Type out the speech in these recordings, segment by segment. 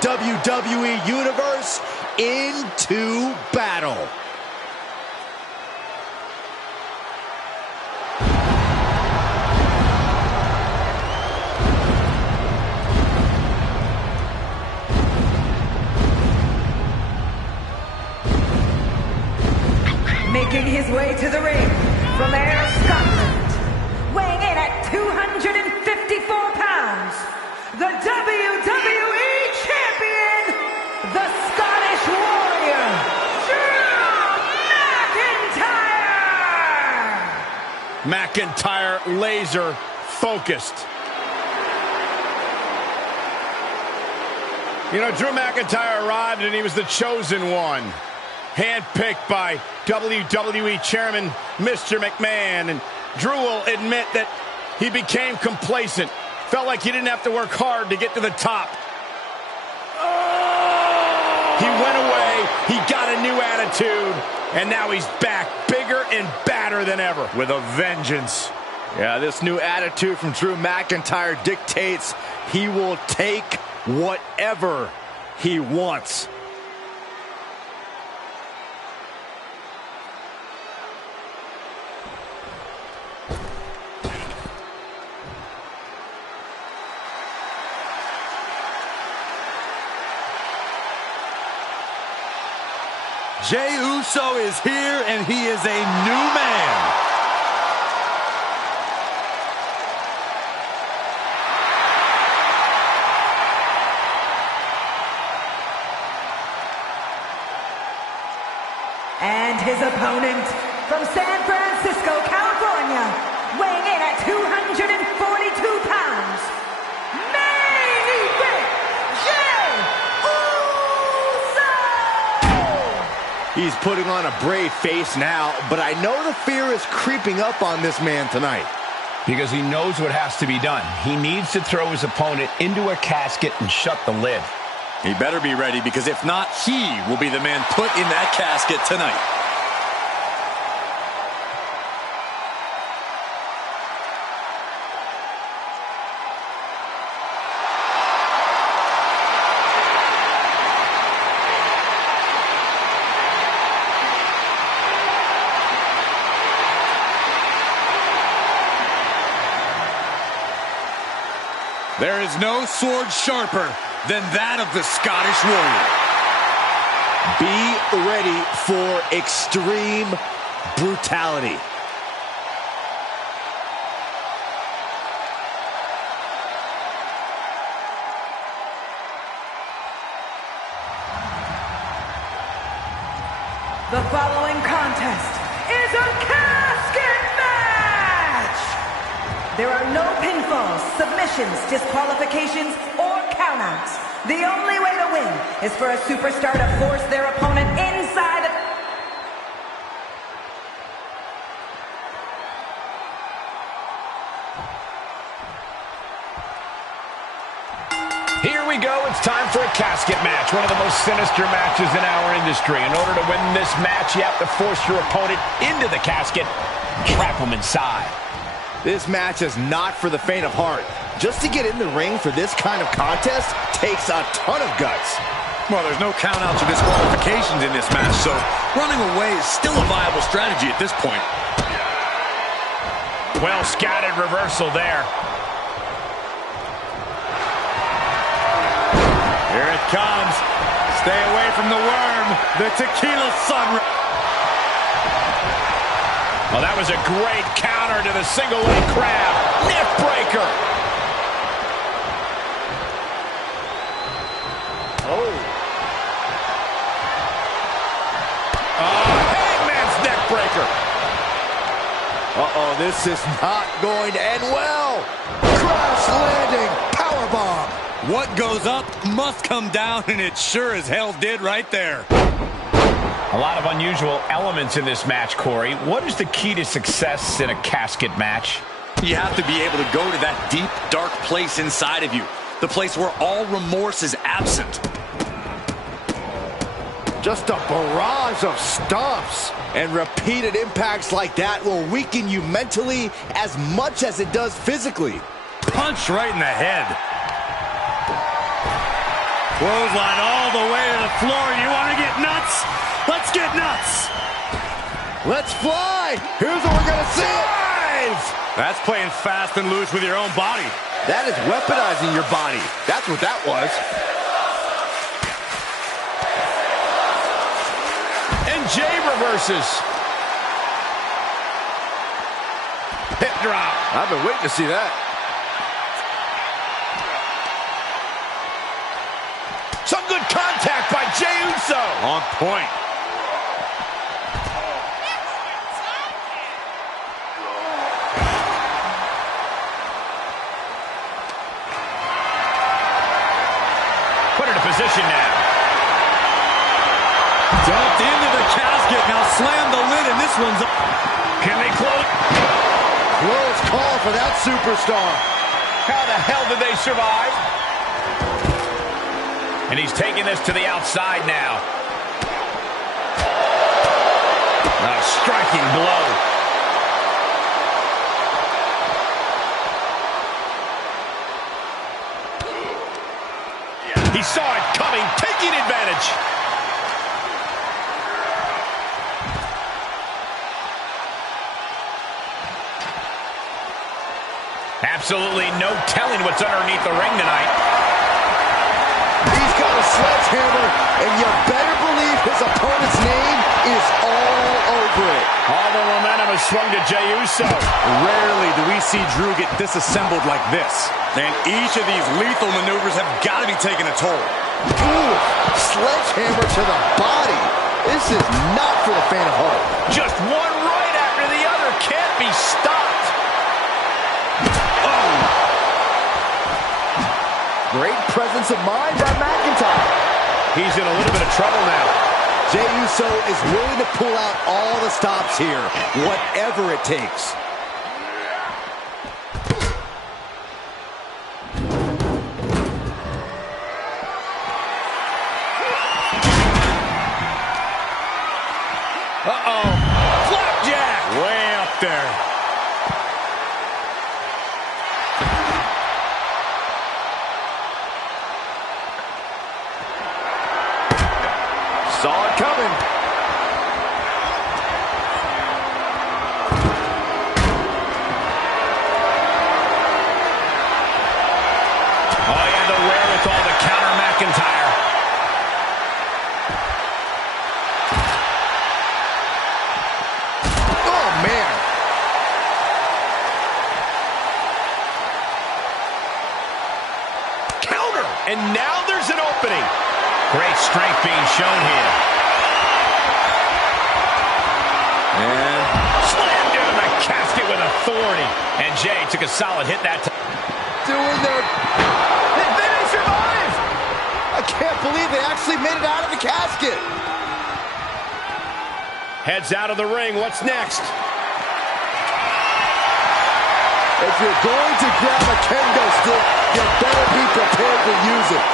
WWE Universe into battle. Making his way to the ring from Ayr, Scotland, weighing in at 254 pounds, the WWE Champion, the Scottish Warrior, Drew McIntyre! McIntyre laser focused. You know, Drew McIntyre arrived and he was the chosen one. Handpicked by WWE Chairman Mr. McMahon. And Drew will admit that he became complacent. Felt like he didn't have to work hard to get to the top. He went away, he got a new attitude, and now he's back, bigger and badder than ever. With a vengeance. Yeah, this new attitude from Drew McIntyre dictates he will take whatever he wants. Jey Uso is here, and he is a new man. And his opponent from San Francisco, California, weighing in at 242 pounds, main event, Jey Uso! He's putting on a brave face now, but I know the fear is creeping up on this man tonight. Because he knows what has to be done. He needs to throw his opponent into a casket and shut the lid. He better be ready, because if not, he will be the man put in that casket tonight. There is no sword sharper than that of the Scottish Warrior. Be ready for extreme brutality. The following contest is a casket match! There are no pinfalls, submissions, disqualifications, or countouts. The only way to win is for a superstar to force their opponent inside of... Here we go. It's time for a casket match. One of the most sinister matches in our industry. In order to win this match, you have to force your opponent into the casket, trap them inside. This match is not for the faint of heart. Just to get in the ring for this kind of contest takes a ton of guts. Well, there's no countouts or disqualifications in this match, so running away is still a viable strategy at this point. Well scattered reversal there. Here it comes. Stay away from the worm. The tequila sun. Well, that was a great counter to the single leg crab. Neck breaker. Hangman's neck breaker. Uh-oh, this is not going to end well. Crash landing, powerbomb. What goes up must come down, and it sure as hell did right there. A lot of unusual elements in this match, Corey. What is the key to success in a casket match? You have to be able to go to that deep, dark place inside of you. The place where all remorse is absent. Just a barrage of stomps. And repeated impacts like that will weaken you mentally as much as it does physically. Punch right in the head. Clothesline all the way to the floor. You want to get nuts? Let's get nuts. Let's fly. Here's what we're going to see. That's playing fast and loose with your own body. That is weaponizing your body. That's what that was. And Jay reverses. Hip drop. I've been waiting to see that. Some good contact by Jey Uso. On point. Put it in position now. Dumped into the casket. Now slam the lid, and this one's up. Can they close? Close call for that superstar. How the hell did they survive? And he's taking this to the outside now. A striking blow. He saw it coming, taking advantage. Absolutely no telling what's underneath the ring tonight. He's got a sledgehammer, and you better believe his opponent's name is all over it. All the momentum has swung to Jey Uso. Rarely do we see Drew get disassembled like this. And each of these lethal maneuvers have got to be taking a toll. Ooh, sledgehammer to the body. This is not for the faint of heart. Just one right after the other can't be stopped. Great presence of mind by McIntyre. He's in a little bit of trouble now. Jey Uso is willing to pull out all the stops here, whatever it takes. Uh-oh. Flapjack. Way up there. Saw it coming. Oh, yeah, the wherewithal to counter McIntyre. Oh, man. Counter. And now there's an opening. Great strength being shown here. And Slammed into the casket with authority. And Jey took a solid hit that time. Doing their... They survived! I can't believe they actually made it out of the casket. Heads out of the ring. What's next? If you're going to grab a kendo stick, you better be prepared to use it.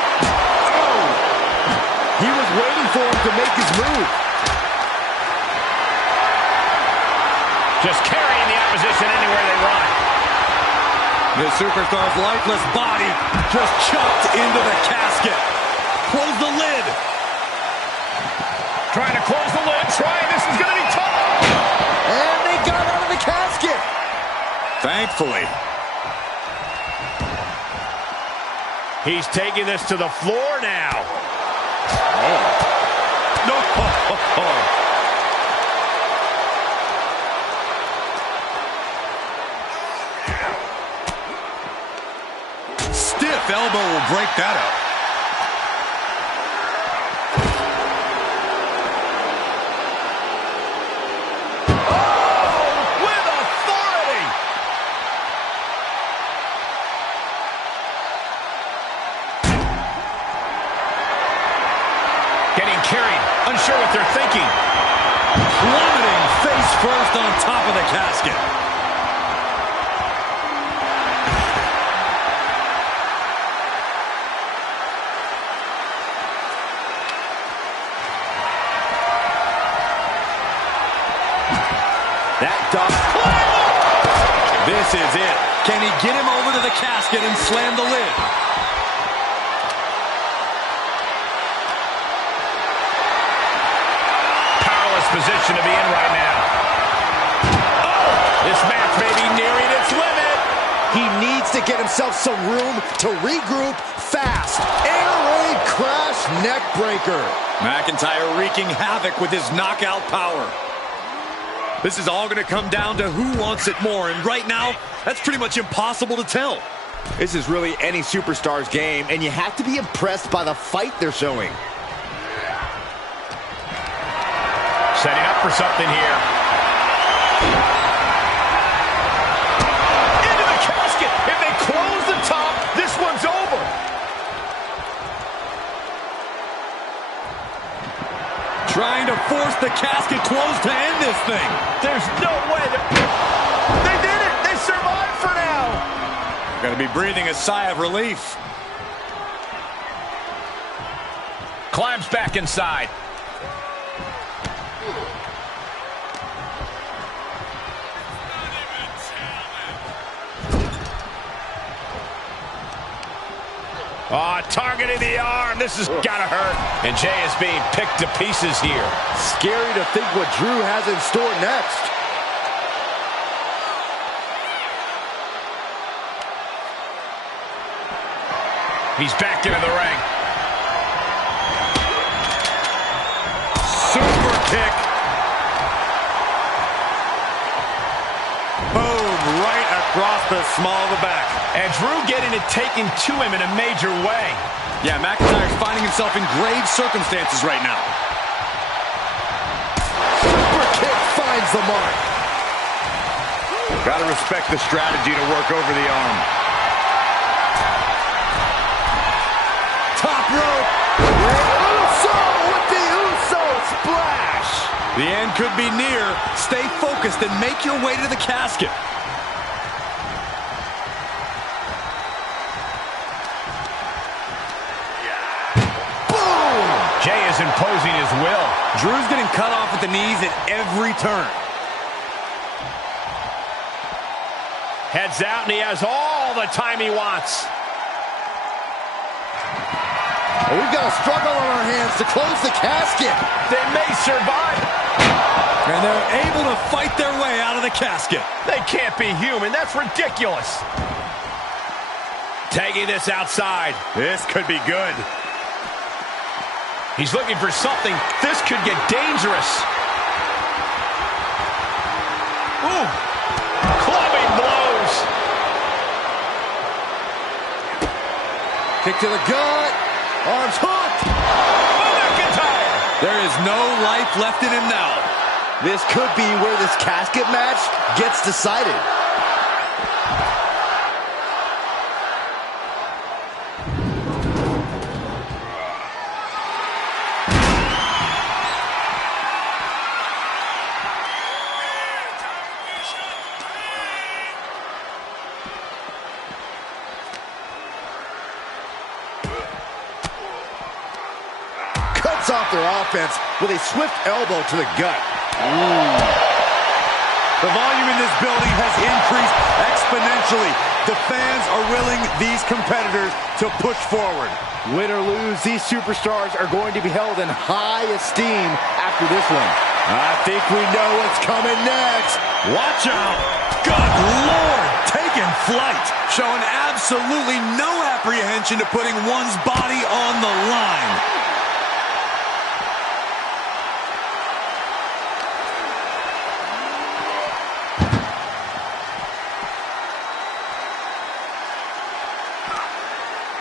Oh! He was waiting for him to make his move. Just carrying the opposition anywhere they run. the superstar's lifeless body just chucked into the casket. Close the lid. Trying to close the lid. This is going to be tough. And they got out of the casket. Thankfully. He's taking this to the floor now. No. Stiff elbow will break that up. Unsure what they're thinking. Plummeting face first on top of the casket. That dump. This is it. Can he get him over to the casket and slam the lid? position to be in right now. Oh! This match may be nearing its limit. He needs to get himself some room to regroup fast. Air raid crash neck breaker. McIntyre wreaking havoc with his knockout power. This is all going to come down to who wants it more, and right now, that's pretty much impossible to tell. This is really any superstar's game, and you have to be impressed by the fight they're showing. Setting up for something here. Into the casket. If they close the top, this one's over. Trying to force the casket closed to end this thing. There's no way that... They did it! They survived for now! Gotta be breathing a sigh of relief. Climbs back inside. Oh, targeting the arm. This has gotta hurt. And Jay is being picked to pieces here. Scary to think what Drew has in store next. He's back into the ring. Super kick. Boom, right across the small of the back. And Drew getting it taken to him in a major way. Yeah, McIntyre's finding himself in grave circumstances right now. Super kick finds the mark. Gotta respect the strategy to work over the arm. Top rope. Uso with the Uso splash. The end could be near. Stay focused and make your way to the casket. Jay is imposing his will. Drew's getting cut off at the knees at every turn. Heads out, and he has all the time he wants. We've got a struggle on our hands to close the casket. They may survive. And they're able to fight their way out of the casket. They can't be human. That's ridiculous. Tagging this outside. This could be good. He's looking for something. This could get dangerous. Ooh. Clubbing blows. Kick to the gut. Arms hooked. McIntyre. There is no life left in him now. This could be where this casket match gets decided. Cuts off their offense with a swift elbow to the gut. The volume in this building has increased exponentially. The fans are willing these competitors to push forward. Win or lose, these superstars are going to be held in high esteem after this one. I think we know what's coming next. Watch out. Good Lord, taking flight. Showing absolutely no apprehension to putting one's body on the line.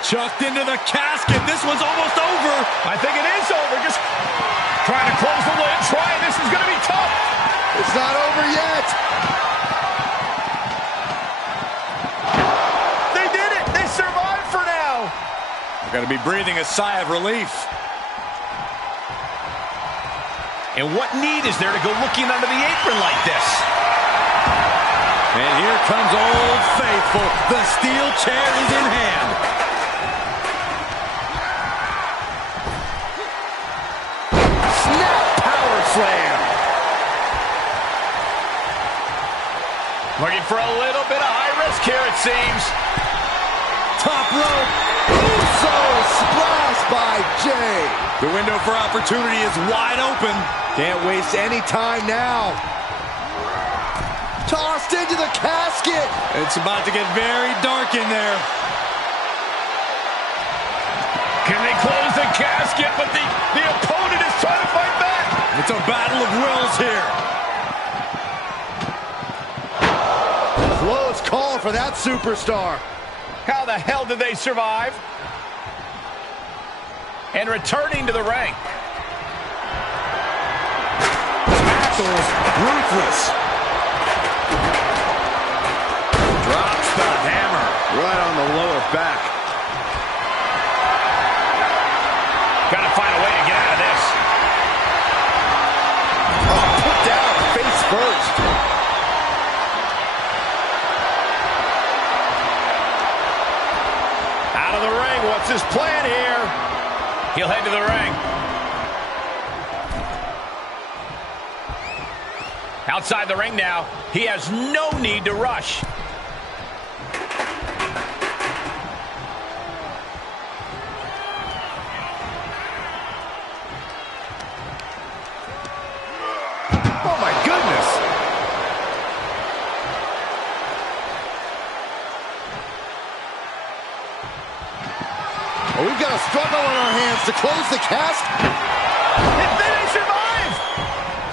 Chucked into the casket. This one's almost over. I think it is over. Just trying to close the lid. This is going to be tough. It's not over yet. They did it. They survived for now. Got to be breathing a sigh of relief. And what need is there to go looking under the apron like this? And here comes Old Faithful. The steel chair is in hand. Slam. Looking for a little bit of high risk here, it seems. top rope. Uso splash by Jay. The window for opportunity is wide open. Can't waste any time now. Tossed into the casket. It's about to get very dark in there. Can they close the casket? But the opponent is trying to fight back. It's a battle of wills here. Close call for that superstar. How the hell did they survive? And returning to the ring. Tackles ruthless. Drops the hammer. Right on the lower back. Gotta find a way to get out of this. Oh, put down face first. Out of the ring. What's his plan here? He'll head to the ring. Outside the ring now. He has no need to rush. Oh, my goodness. Well, we've got a struggle on our hands to close the casket. And then they survive!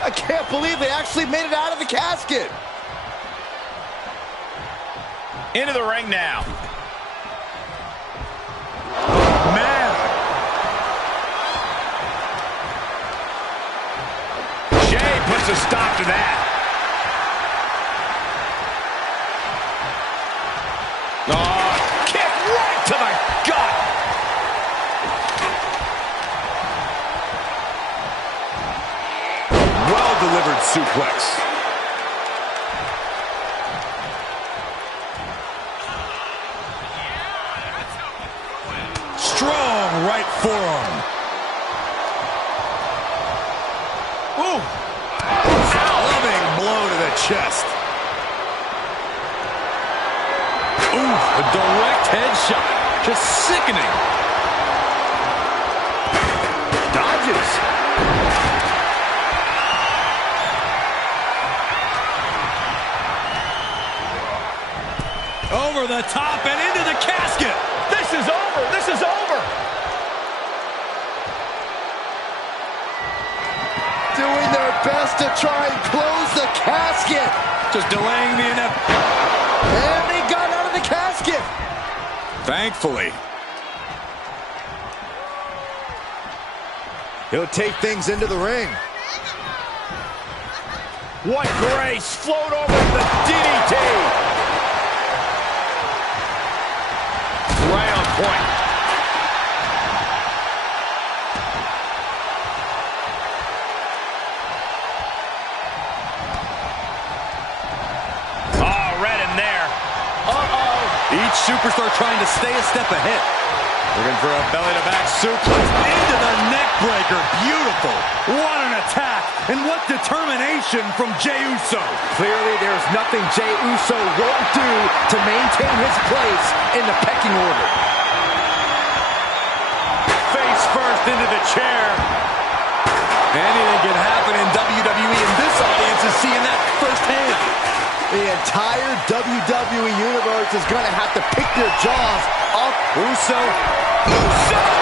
I can't believe they actually made it out of the casket. Into the ring now. Man. Jay puts a stop to that. Oh, kick right to the gut. Well-delivered suplex. Strong right forearm. Ooh. Loving blow to the chest. Ooh, a direct headshot. Just sickening. Dodges. Over the top and into the casket. This is over. This is over. Doing their best to try and close the casket. Just delaying the inevitable. And they got out of the casket. Thankfully. He'll take things into the ring. What grace. Float over the DDT. Right on point. Oh, red in there. Uh-oh. Each superstar trying to stay a step ahead. Looking for a belly-to-back suplex into the neck breaker. Beautiful. What an attack. And what determination from Jey Uso. Clearly, there's nothing Jey Uso won't do to maintain his place in the pecking order. Face first into the chair. Anything can happen in WWE, and this audience is seeing that firsthand. The entire WWE Universe is going to have to pick their jaws off Uso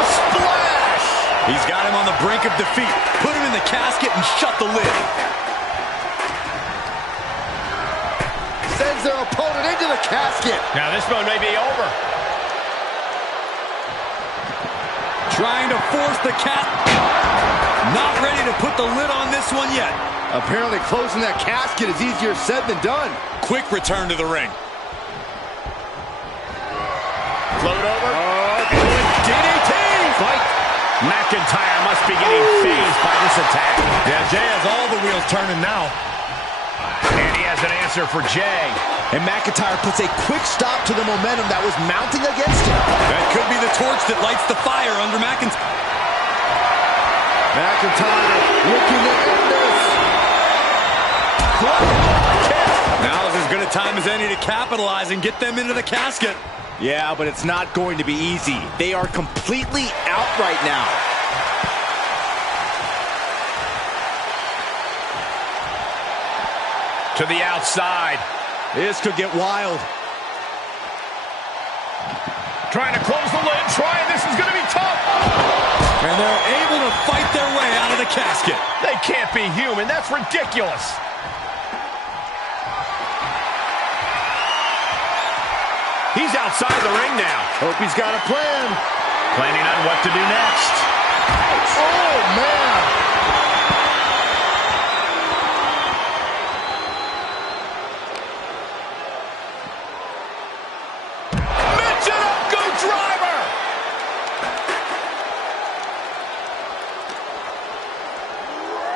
splash! He's got him on the brink of defeat. Put him in the casket and shut the lid. Sends their opponent into the casket. Now this one may be over. Trying to force the Not ready to put the lid on this one yet. Apparently closing that casket is easier said than done. Quick return to the ring. Float over. DDT! Fight. McIntyre must be getting phased by this attack. Yeah, Jey has all the wheels turning now. And he has an answer for Jey. And McIntyre puts a quick stop to the momentum that was mounting against him. That could be the torch that lights the fire under McIntyre. McIntyre looking to end this. Now is as good a time as any to capitalize and get them into the casket. Yeah, but it's not going to be easy. They are completely out right now. To the outside. This could get wild. Trying to close the lid. This is going to be tough. And they're able to fight their way out of the casket. They can't be human. That's ridiculous. He's outside the ring now. Hope he's got a plan. Planning on what to do next. Oh, man. Mention up, go driver.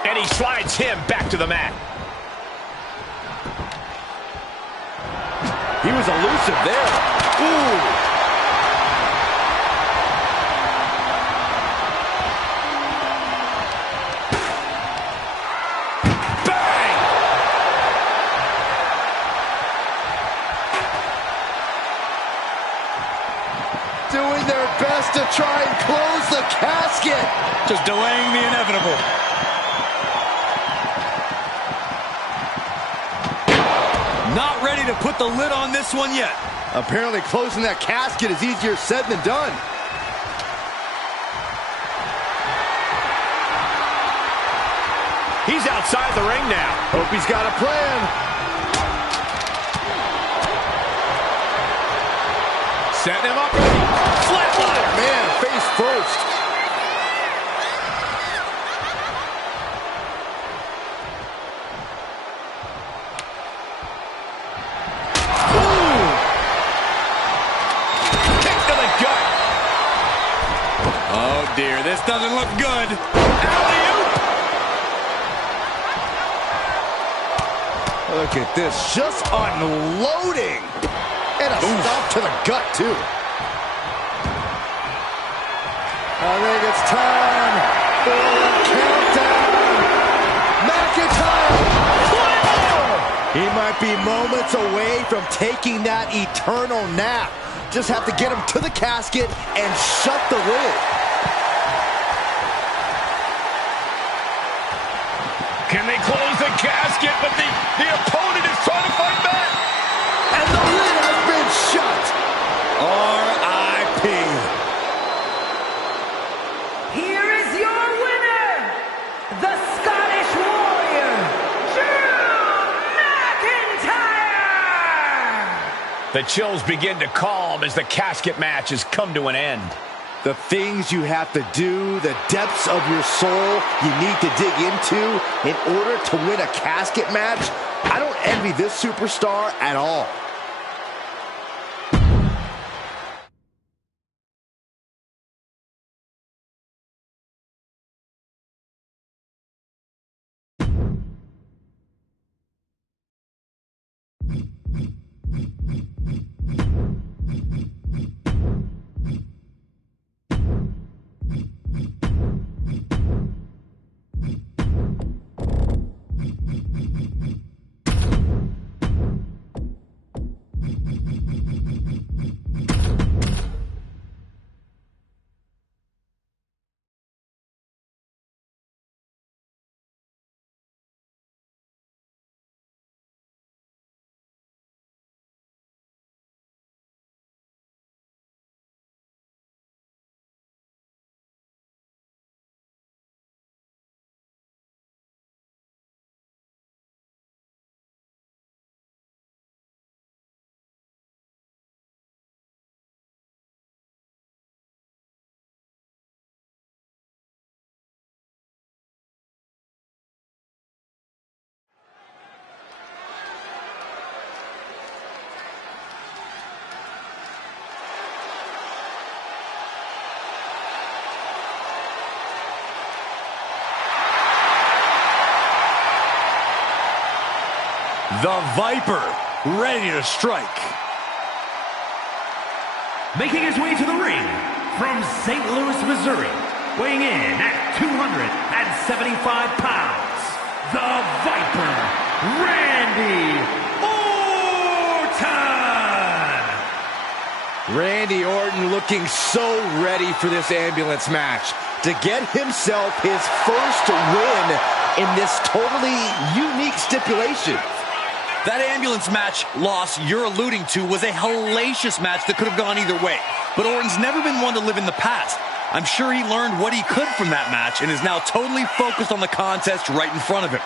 And he slides him back to the mat. He was elusive there. Ooh. Bang! Doing their best to try and close the casket. Just delaying the inevitable. Not ready to put the lid on this one yet. Apparently closing that casket is easier said than done. He's outside the ring now. Hope he's got a plan. Setting him up. Flatliner. Man, face first. Oh dear, this doesn't look good. Alley-oop. Look at this, just unloading. And a stop to the gut, too. I think it's time for the countdown. McIntyre. He might be moments away from taking that eternal nap. Just have to get him to the casket and shut the lid. Can they close the casket? But the opponent is trying to fight back. And the lid has been shut. R.I.P. Here is your winner, the Scottish Warrior, Drew McIntyre! The chills begin to calm as the casket match has come to an end. The things you have to do, the depths of your soul you need to dig into in order to win a casket match. I don't envy this superstar at all. The Viper, ready to strike. Making his way to the ring from St. Louis, Missouri, weighing in at 275 pounds, the Viper, Randy Orton. Randy Orton looking so ready for this ambulance match to get himself his first win in this totally unique stipulation. That ambulance match loss you're alluding to was a hellacious match that could have gone either way. But Orton's never been one to live in the past. I'm sure he learned what he could from that match and is now totally focused on the contest right in front of him.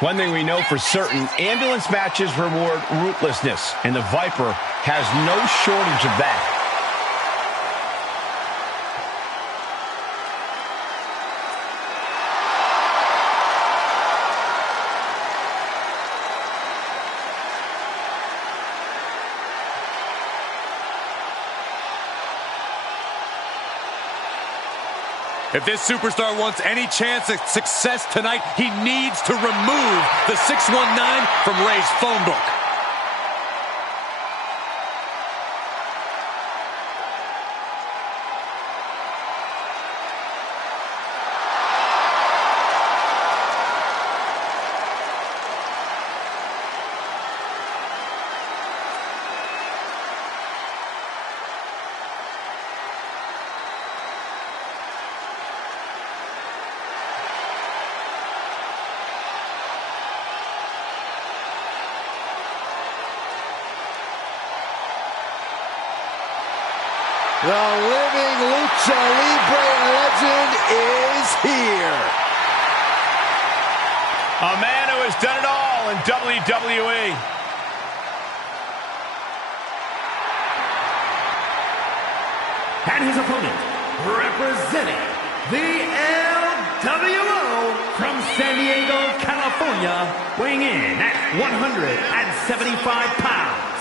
One thing we know for certain, ambulance matches reward ruthlessness, and the Viper has no shortage of that. If this superstar wants any chance at success tonight, he needs to remove the 619 from Ray's phone book. The living Lucha Libre legend is here. A man who has done it all in WWE. And his opponent, representing the LWO from San Diego, California, weighing in at 175 pounds,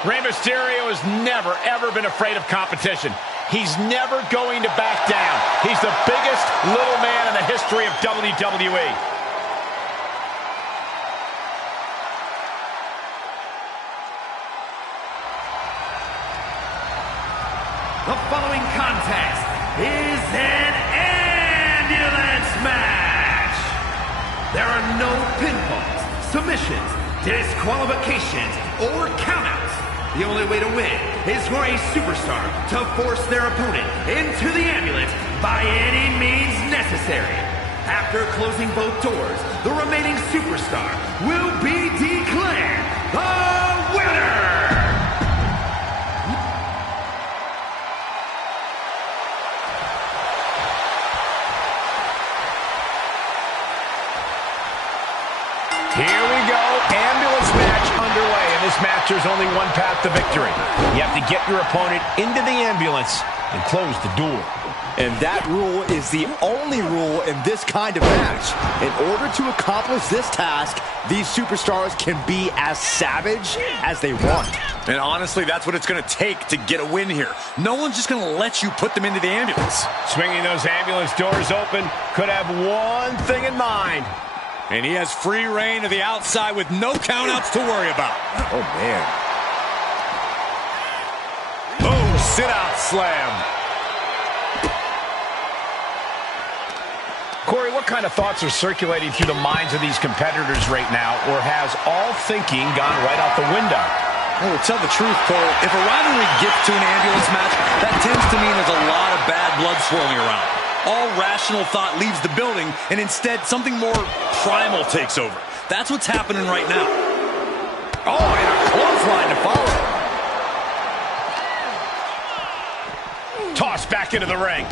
Rey Mysterio has never, ever been afraid of competition. He's never going to back down. He's the biggest little man in the history of WWE. The following contest is an ambulance match. There are no pinfalls, submissions, disqualifications, or countouts. The only way to win is for a superstar to force their opponent into the ambulance by any means necessary. After closing both doors, the remaining superstar will be declared the winner! Here we go, ambulance match underway. In this match, there's only one path to victory. You have to get your opponent into the ambulance and close the door. And that rule is the only rule in this kind of match. In order to accomplish this task, these superstars can be as savage as they want. And honestly, that's what it's going to take to get a win here. No one's just going to let you put them into the ambulance. Swinging those ambulance doors open could have one thing in mind. And he has free reign to the outside with no countouts to worry about. Oh, man. Oh, sit-out slam. Corey, what kind of thoughts are circulating through the minds of these competitors right now, or has all thinking gone right out the window? Oh, to tell the truth, Cole, if a rivalry gets to an ambulance match, that tends to mean there's a lot of bad blood swirling around. All rational thought leaves the building, and instead something more primal takes over. That's what's happening right now. Oh, and a clothesline to follow. Tossed back into the ring.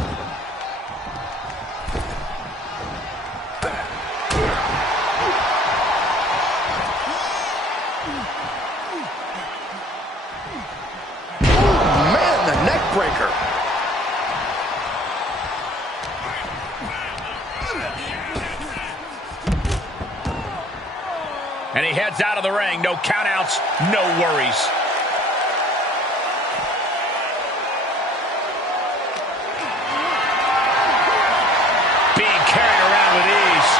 Oh, man, the neck breaker. And he heads out of the ring. No countouts, no worries. Being carried around with ease.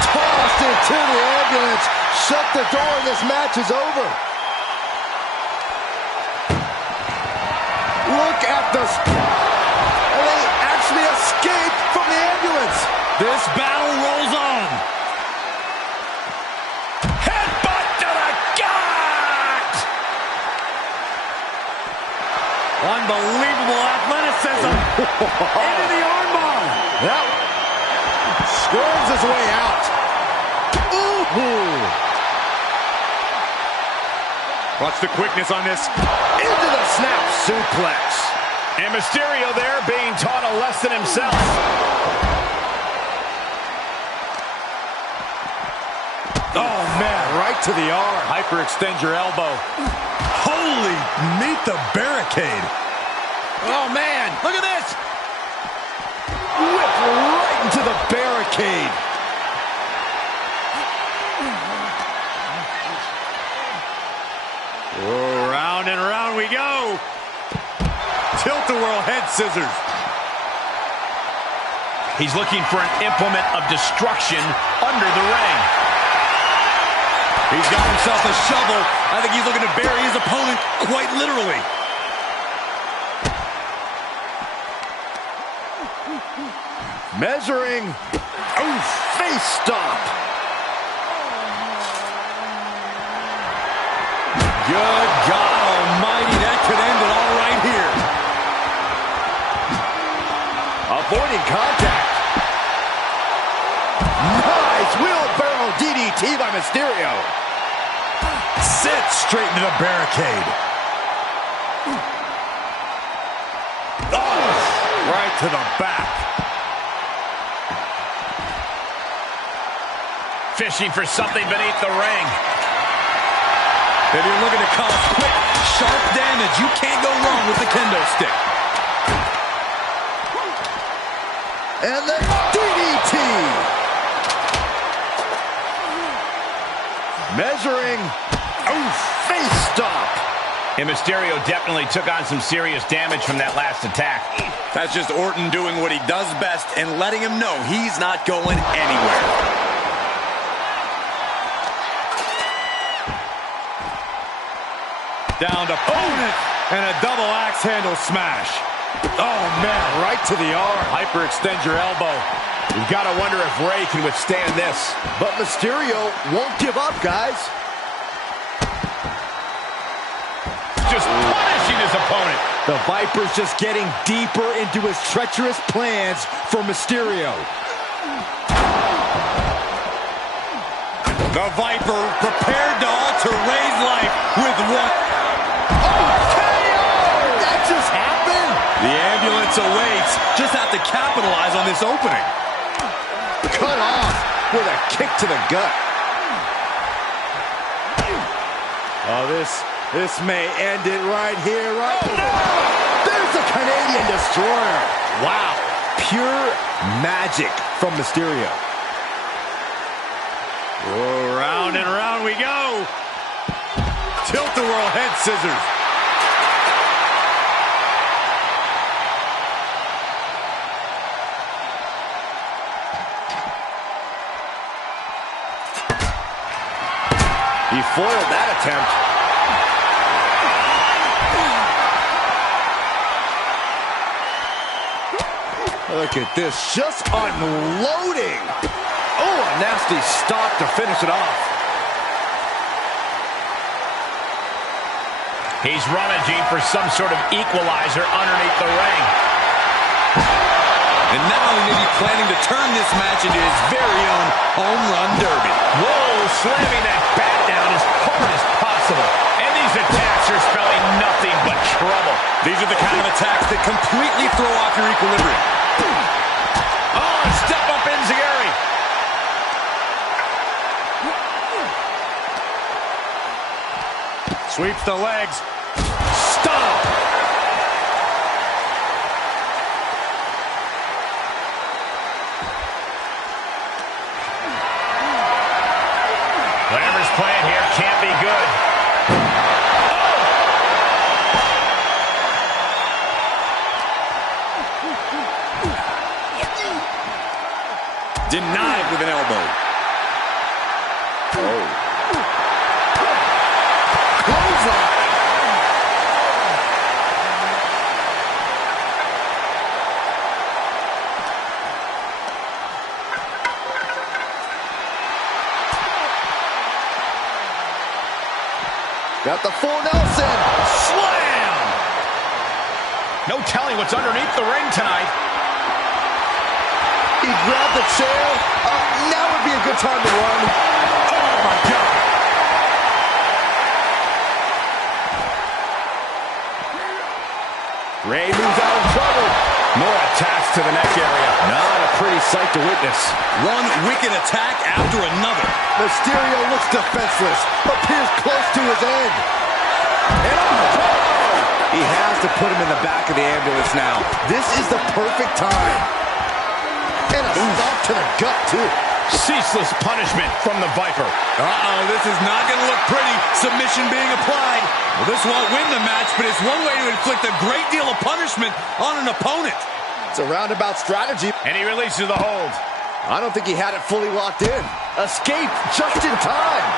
Tossed into the ambulance. Shut the door and this match is over. Look at this. And they actually escaped from the ambulance. This battle rolls on. Headbutt to Unbelievable athleticism. Into the armbar. Yep. Squirms his way out. Ooh. Watch the quickness on this. Into the snap suplex. And Mysterio there being taught a lesson himself. Oh, man. Right to the arm. Hyperextend your elbow. Holy, meet the barricade. Oh, man. Look at this. Whipped right into the barricade. Oh, round and round we go. Tilt-a-whirl head scissors. He's looking for an implement of destruction under the ring. He's got himself a shovel. I think he's looking to bury his opponent quite literally. Measuring. Oh, face stop. Good God almighty, that could end it all right here. Avoiding contact. Nice wheelbarrow DDT by Mysterio. Sit straight into the barricade. Oh, right to the back. Fishing for something beneath the ring. If you're looking to cause quick, sharp damage, you can't go wrong with the kendo stick. And the DDT. Measuring. Oh, face stop. And Mysterio definitely took on some serious damage from that last attack. That's just Orton doing what he does best and letting him know he's not going anywhere. Down to opponent and a double axe handle smash. Oh, man, right to the arm. Hyperextend your elbow. You've got to wonder if Ray can withstand this. But Mysterio won't give up, guys. Just punishing his opponent. The Viper's just getting deeper into his treacherous plans for Mysterio. The Viper prepared to alter Ray's life with one. That just happened. The ambulance awaits. Just have to capitalize on this opening. Cut off with a kick to the gut. Oh, this may end it right here, right? Oh, no! There's the Canadian Destroyer. Wow, pure magic from Mysterio. Oh, round and round we go. Tilt-a-whirl head scissors. He foiled that attempt. Look at this, just unloading. Oh, a nasty stop to finish it off. He's rummaging for some sort of equalizer underneath the ring. And now he may be planning to turn this match into his very own home run derby. Whoa, slamming that bat down as hard as possible. And these attacks are spelling nothing but trouble. These are the kind of attacks that completely throw off your equilibrium. Oh, step up Enziguri. Sweeps the legs. Stop! Whatever's playing here can't be good. Denied with an elbow. Oh. Clothesline. Got the full Nelson. Slam! No telling what's underneath the ring tonight. He grabbed the chair. Now would be a good time to run. Oh, my God. Ray moves out of trouble. More attacks to the neck area. Not a pretty sight to witness. One wicked attack after another. Mysterio looks defenseless. Appears close to his end. And he has to put him in the back of the ambulance now. This is the perfect time. And a stop to the gut, too. Ceaseless punishment from the Viper. Uh-oh, this is not going to look pretty. Submission being applied. Well, this won't win the match, but it's one way to inflict a great deal of punishment on an opponent. It's a roundabout strategy. And he releases the hold. I don't think he had it fully locked in. Escape just in time.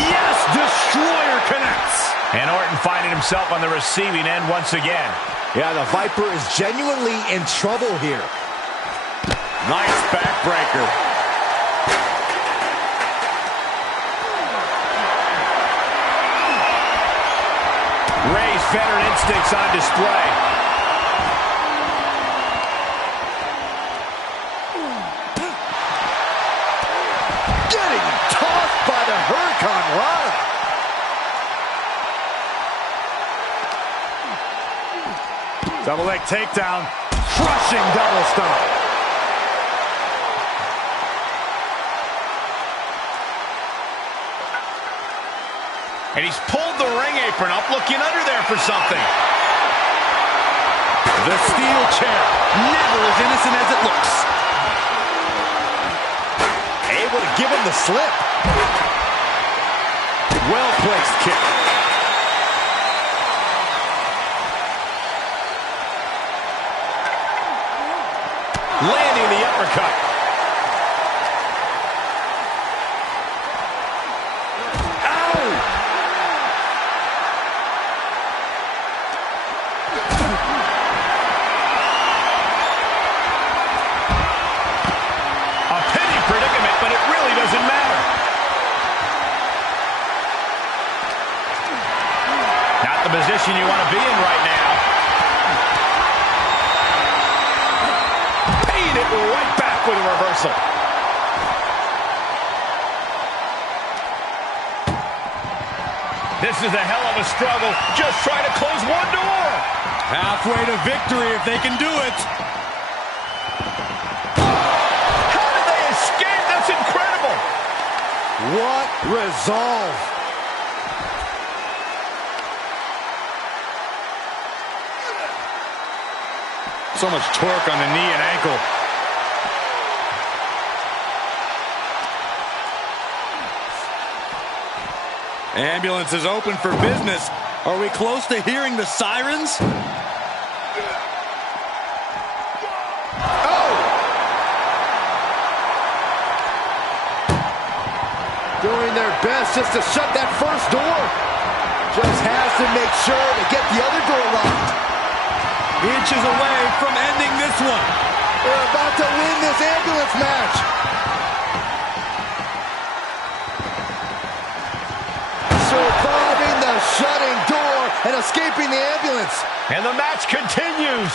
Yes, Destroyer connects. And Orton finding himself on the receiving end once again. Yeah, the Viper is genuinely in trouble here. Nice backbreaker. Ray's veteran instincts on display. Getting tossed by the Hurricane Rana. Double leg takedown. Crushing double stomp. And he's pulled the ring apron up, looking under there for something. The steel chair. Never as innocent as it looks. Able to give him the slip. Well-placed kick. Landing the uppercut. Position you want to be in right now. Paying it right back with a reversal. This is a hell of a struggle. Just trying to close one door. Halfway to victory if they can do it. How did they escape? That's incredible. What resolve. So much torque on the knee and ankle. Ambulance is open for business. Are we close to hearing the sirens? Doing their best just to shut that first door. Just has to make sure to get the other door locked. Inches away from ending this one. They're about to win this ambulance match. Surviving the shutting door and escaping the ambulance. And the match continues.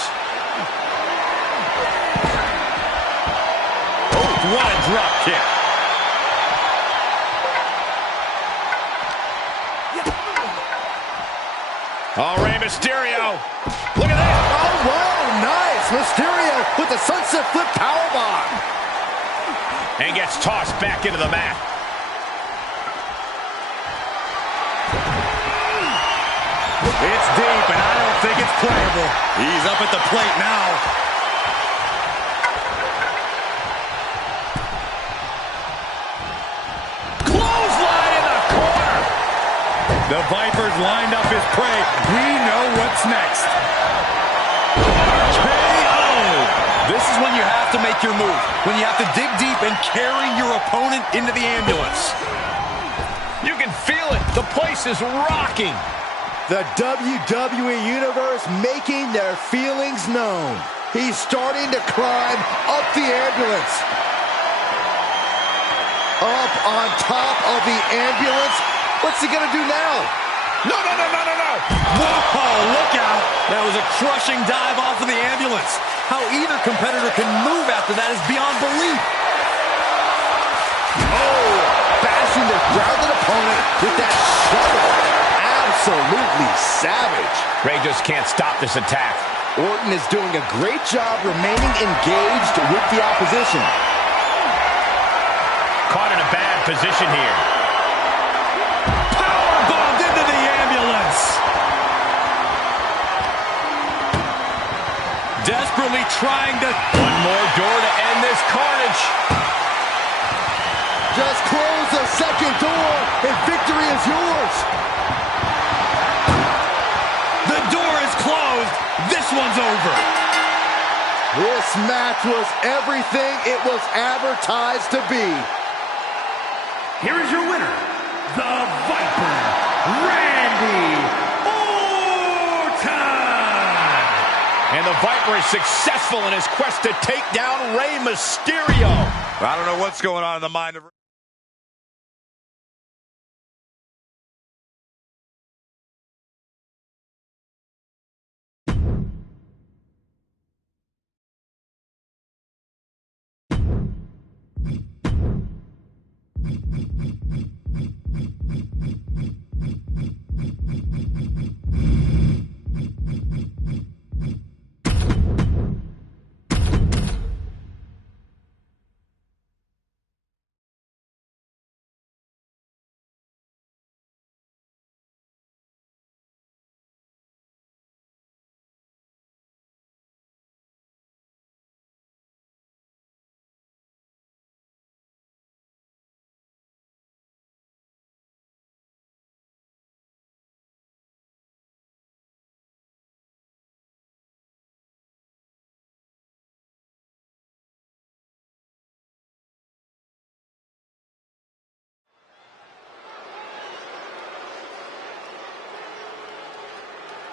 Oh, what a drop kick. Oh, Rey Mysterio. Look at that. Oh, wow, nice. Mysterio with the sunset flip powerbomb. And gets tossed back into the mat. It's deep, and I don't think it's playable. He's up at the plate now. Clothesline in the corner. The Viper's lined up his prey. We know what's next. KO! This is when you have to make your move. When you have to dig deep and carry your opponent into the ambulance. You can feel it. The place is rocking. The WWE Universe making their feelings known. He's starting to climb up the ambulance. Up on top of the ambulance. What's he gonna do now? No. crushing dive off of the ambulance. How either competitor can move after that is beyond belief. Oh, bashing the grounded opponent with that shovel. Absolutely savage. Ray just can't stop this attack. Orton is doing a great job remaining engaged with the opposition. Caught in a bad position here. Powerbombed into the ambulance. Desperately trying to... One more door to end this carnage. Just close the second door and victory is yours. The door is closed. This one's over. This match was everything it was advertised to be. Here is your winner, the Viper, Randy Orton! And the Viper is successful in his quest to take down Rey Mysterio. I don't know what's going on in the mind of...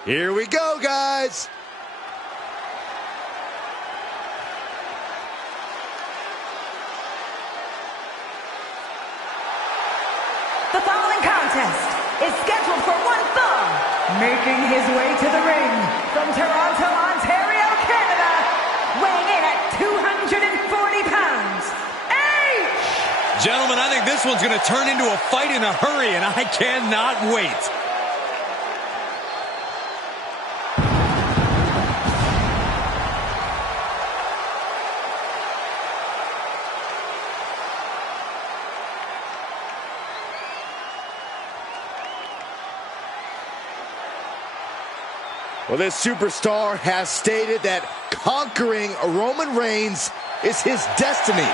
Here we go, guys. The following contest is scheduled for one fall. Making his way to the ring from Toronto, Ontario, Canada, weighing in at 240 pounds, H! Gentlemen, I think this one's going to turn into a fight in a hurry, and I cannot wait. Well, this superstar has stated that conquering Roman Reigns is his destiny.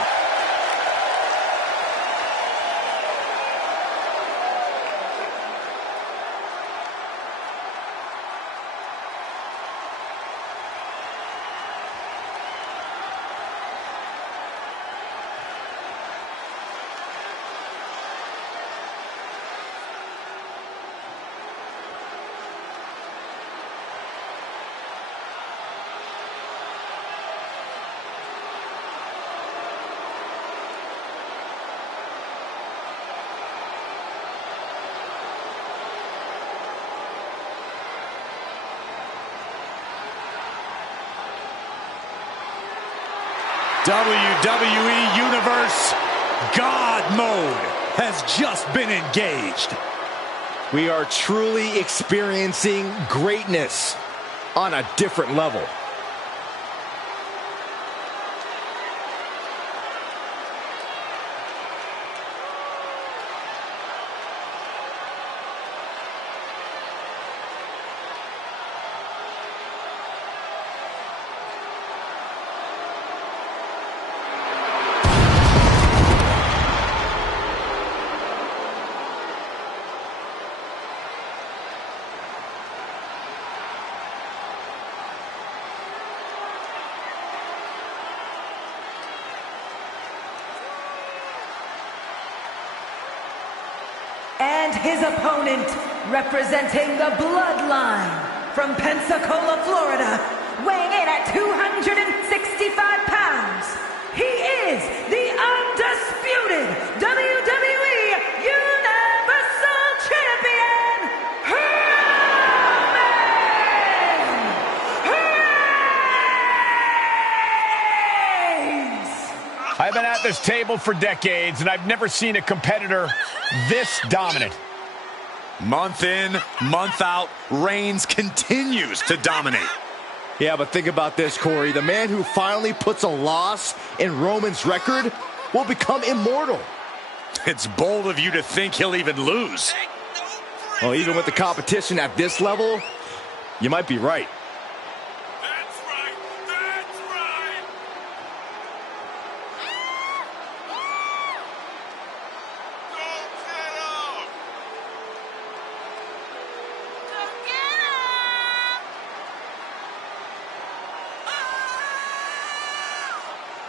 WWE Universe God Mode has just been engaged. We are truly experiencing greatness on a different level. And his opponent, representing the Bloodline from Pensacola, Florida, weighing in at 265 pounds, he is the undisputed WWE Universal Champion, Roman at this table for decades, and I've never seen a competitor this dominant. Month in, month out, Reigns continues to dominate. Yeah, but think about this, Corey. The man who finally puts a loss in Roman's record will become immortal. It's bold of you to think he'll even lose. Well, even with the competition at this level, you might be right. That's right. That's right. Don't get up. Don't get up.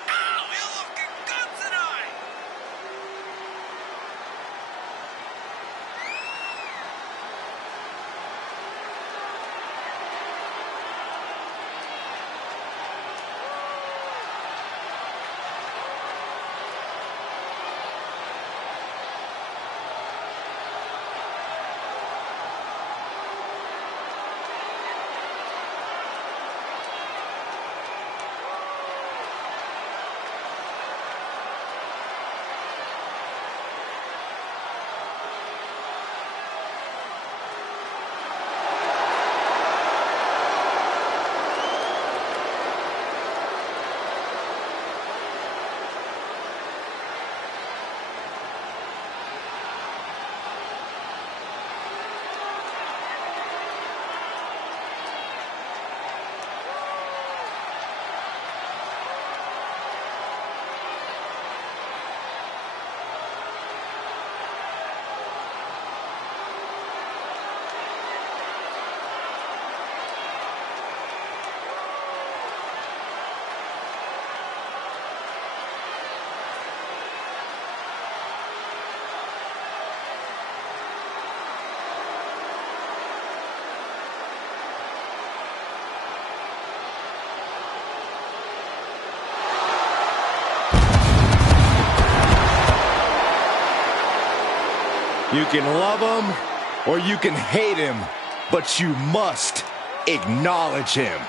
Ow, you're looking good tonight. You can love him or you can hate him, but you must acknowledge him.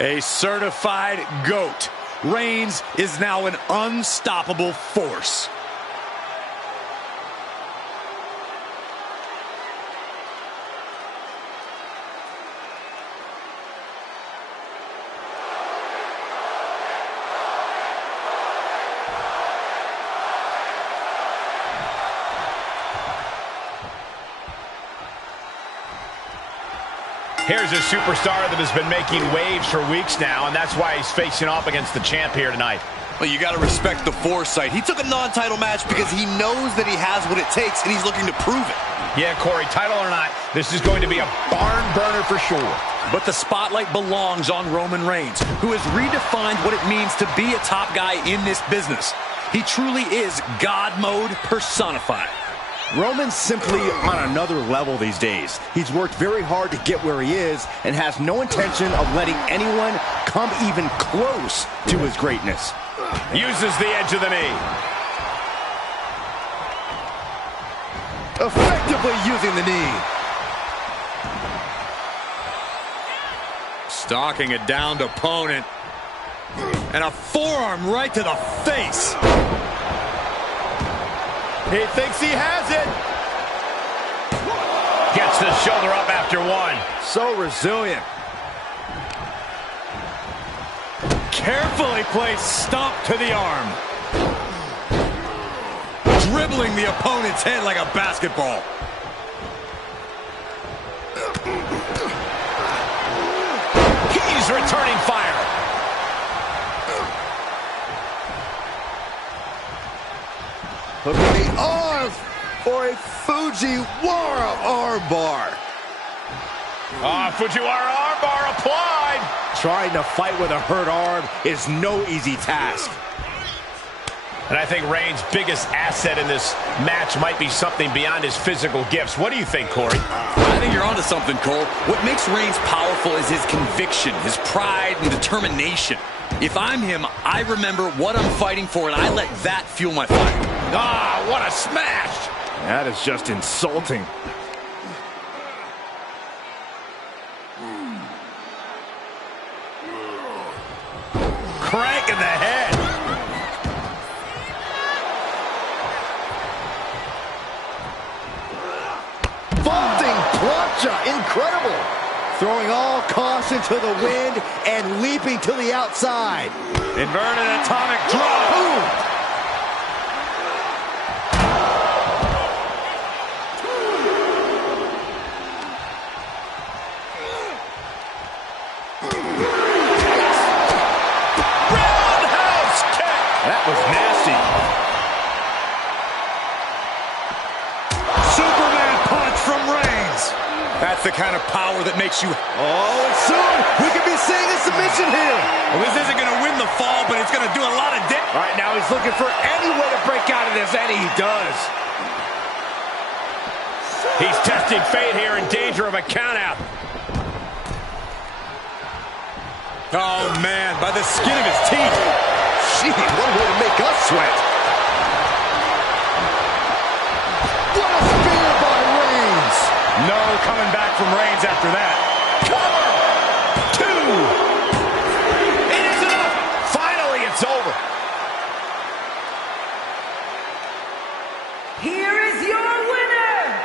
A certified GOAT. Reigns is now an unstoppable force. Here's a superstar that has been making waves for weeks now, and that's why he's facing off against the champ here tonight. Well, you got to respect the foresight. He took a non-title match because he knows that he has what it takes, and he's looking to prove it. Yeah, Corey, title or not, this is going to be a barn burner for sure. But the spotlight belongs on Roman Reigns, who has redefined what it means to be a top guy in this business. He truly is God mode personified. Roman's simply on another level these days. He's worked very hard to get where he is and has no intention of letting anyone come even close to his greatness. Uses the edge of the knee. Effectively using the knee. Stalking a downed opponent. And a forearm right to the face. He thinks he has it. Gets the shoulder up after one. So resilient. Carefully placed stomp to the arm. Dribbling the opponent's head like a basketball. He's returning fire. Look at the arm for a Fujiwara armbar. Fujiwara armbar applied. Trying to fight with a hurt arm is no easy task. And I think Reigns' biggest asset in this match might be something beyond his physical gifts. What do you think, Corey? I think you're onto something, Cole. What makes Reigns powerful is his conviction, his pride and determination. If I'm him, I remember what I'm fighting for, and I let that fuel my fight. Ah, what a smash! That is just insulting. Crank in the head. incredible. Throwing all caution to the wind and leaping to the outside. Inverted atomic drop. Boom. Roundhouse kick. That was nasty. Superman punch from Reigns. That's the kind of power that makes you... Oh, and soon we could be seeing a submission here. Well, this isn't going to win the fall, but it's going to do a lot of damage. Right now he's looking for any way to break out of this, and he does. He's testing fate here, in danger of a countout. Oh, man, by the skin of his teeth. Gee, what way to make us sweat. What a spear by Reigns. No coming back from Reigns after that. Cover! 2! It is enough! Finally, it's over. Here is your winner,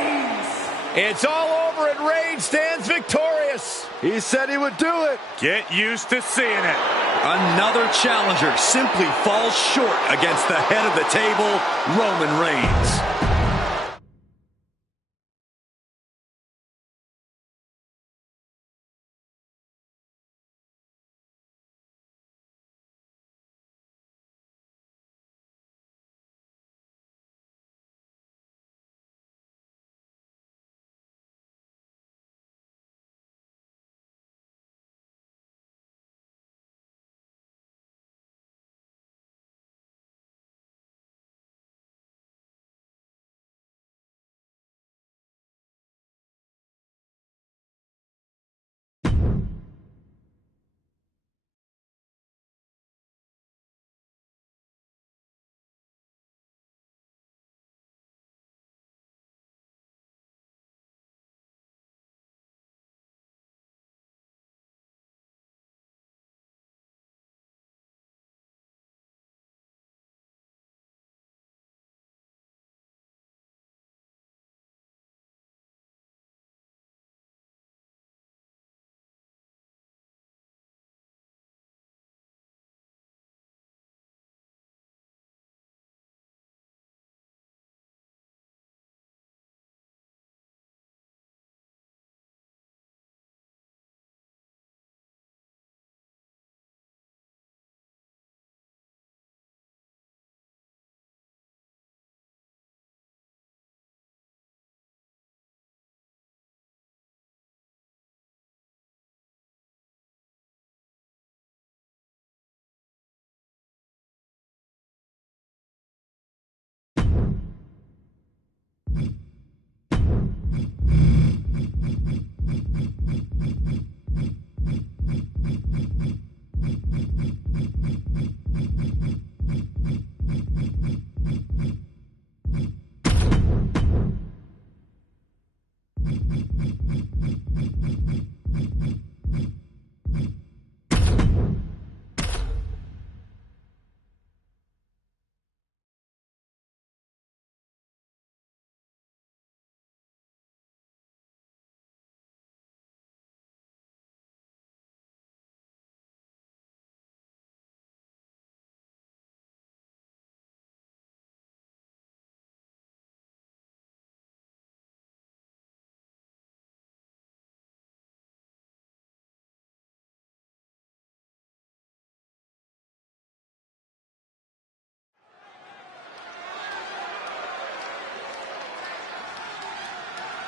Reigns! It's all over, and Reigns stands victorious. He said he would do it. Get used to seeing it. Another challenger simply falls short against the head of the table, Roman Reigns.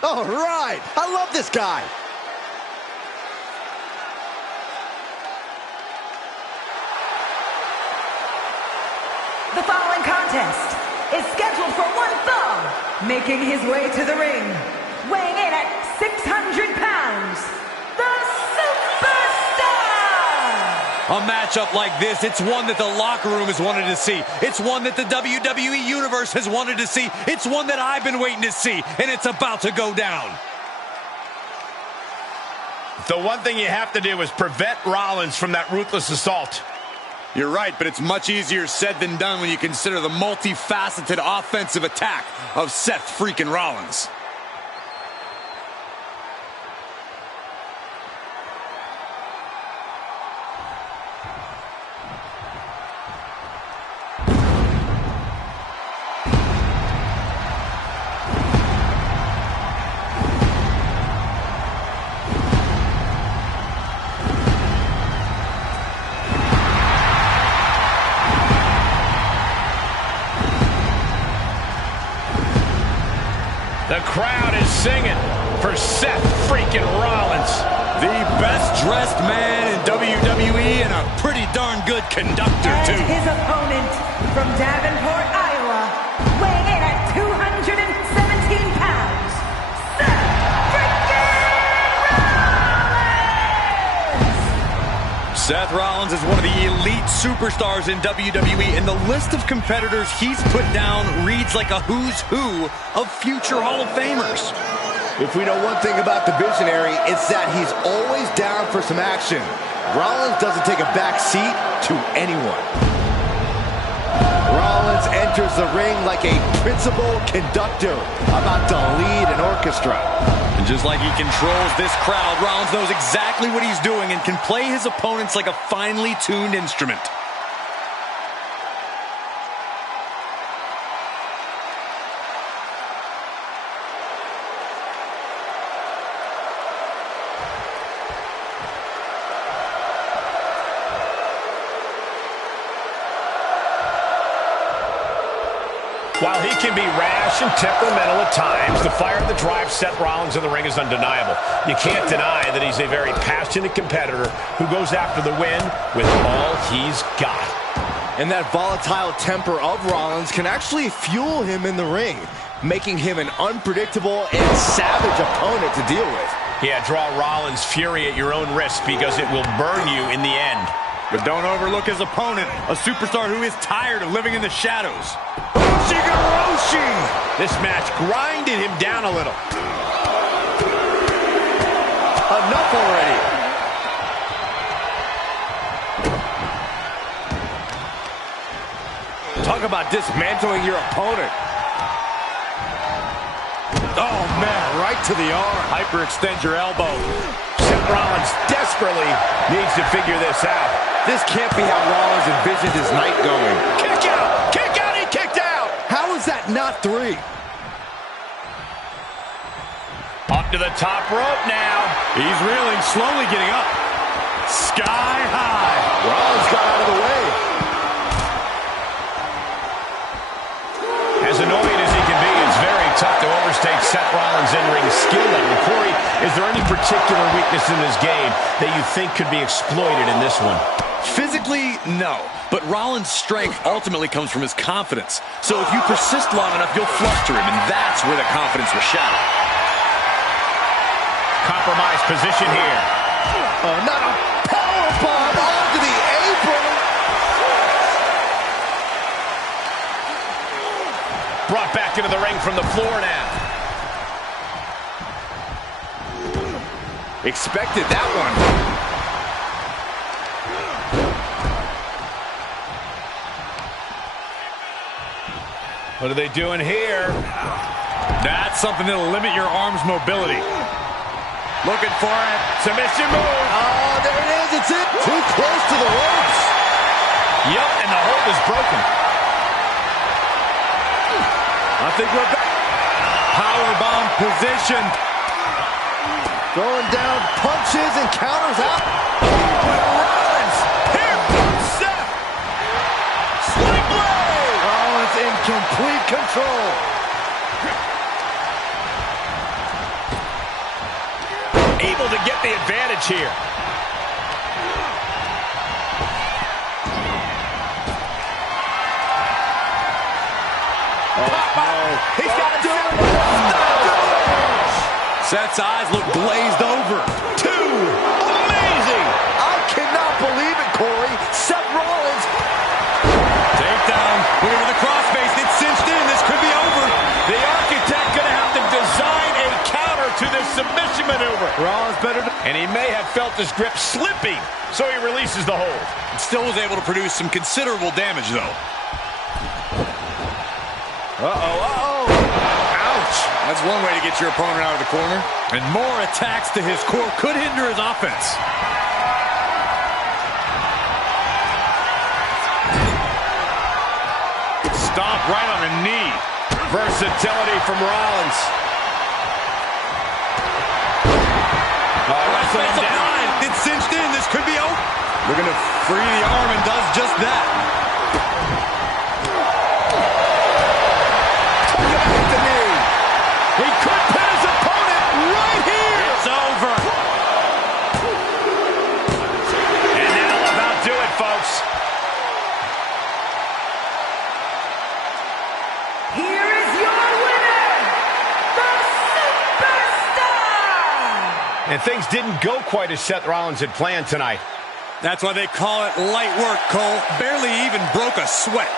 All right. I love this guy. The following contest is scheduled for one fall, making his way to the ring, weighing in at 600 pounds, the Superstar! A matchup like this, it's one that the locker room has wanted to see. It's one that the WWE Universe has wanted to see. It's one that I've been waiting to see, and it's about to go down. The one thing you have to do is prevent Rollins from that ruthless assault. You're right, but it's much easier said than done when you consider the multifaceted offensive attack of Seth freaking Rollins. The crowd is singing for Seth freaking Rollins. The best-dressed man in WWE and a pretty darn good conductor, too. And his opponent from Davenport, Iowa, weighing in at 217 pounds, Seth freaking Rollins! Seth Rollins is one of the elite superstars in WWE, and the list of competitors he's put down reads like a who's who of future Hall of Famers. If we know one thing about the Visionary, it's that he's always down for some action. Rollins doesn't take a back seat to anyone. Rollins enters the ring like a principal conductor about to lead an orchestra. And just like he controls this crowd, Rollins knows exactly what he's doing and can play his opponents like a finely tuned instrument. While he can be rash and temperamental at times, the fire that drives Seth Rollins in the ring is undeniable. You can't deny that he's a very passionate competitor who goes after the win with all he's got. And that volatile temper of Rollins can actually fuel him in the ring, making him an unpredictable and savage opponent to deal with. Yeah, draw Rollins' fury at your own risk because it will burn you in the end. But don't overlook his opponent, a superstar who is tired of living in the shadows. This match grinded him down a little. Enough already. Talk about dismantling your opponent. Oh, man, right to the arm. Hyperextend your elbow. Seth Rollins desperately needs to figure this out. This can't be how Rollins envisioned his night going. Kick out! Kick out! He kicked out! How is that not 3? Up to the top rope now. He's reeling, slowly getting up. Sky high. Rollins got out of the way. As annoying as he can be, it's very tough to overstate Seth Rollins' in-ring skill level. Corey, is there any particular weakness in this game that you think could be exploited in this one? Physically, no. But Rollins' strength ultimately comes from his confidence. So if you persist long enough, you'll fluster him, and that's where the confidence was shattered. Compromised position here. Oh, not a powerbomb onto the apron. Brought back into the ring from the floor now. Expected that one. What are they doing here? That's something that'll limit your arm's mobility. Looking for it. Submission move. Oh, there it is. It's it. Too close to the ropes. Yep, and the hold is broken. I think we're back. Powerbomb position. Throwing down punches and counters out. Rollins. Here comes Seth. Sling blade. Rollins in complete control. Able to get the advantage here. He's got it. Seth's eyes look glazed over. Amazing. I cannot believe it, Corey. Seth Rollins. Takedown. Looking for the crossface. It's cinched in. This could be over. The architect going to have to design a counter to this submission maneuver. Rollins better. And he may have felt his grip slipping, so he releases the hold. Still was able to produce some considerable damage, though. Ouch. That's one way to get your opponent out of the corner. And more attacks to his core could hinder his offense. Stomp right on the knee. Versatility from Rollins. Wrestling him down. It's cinched in. This could be over. Looking to free the arm and does just that. The knee. He could pin his opponent right here. It's over. And that'll about do it, folks. Here is your winner, the Superstar! And things didn't go quite as Seth Rollins had planned tonight. That's why they call it light work, Cole. Barely even broke a sweat.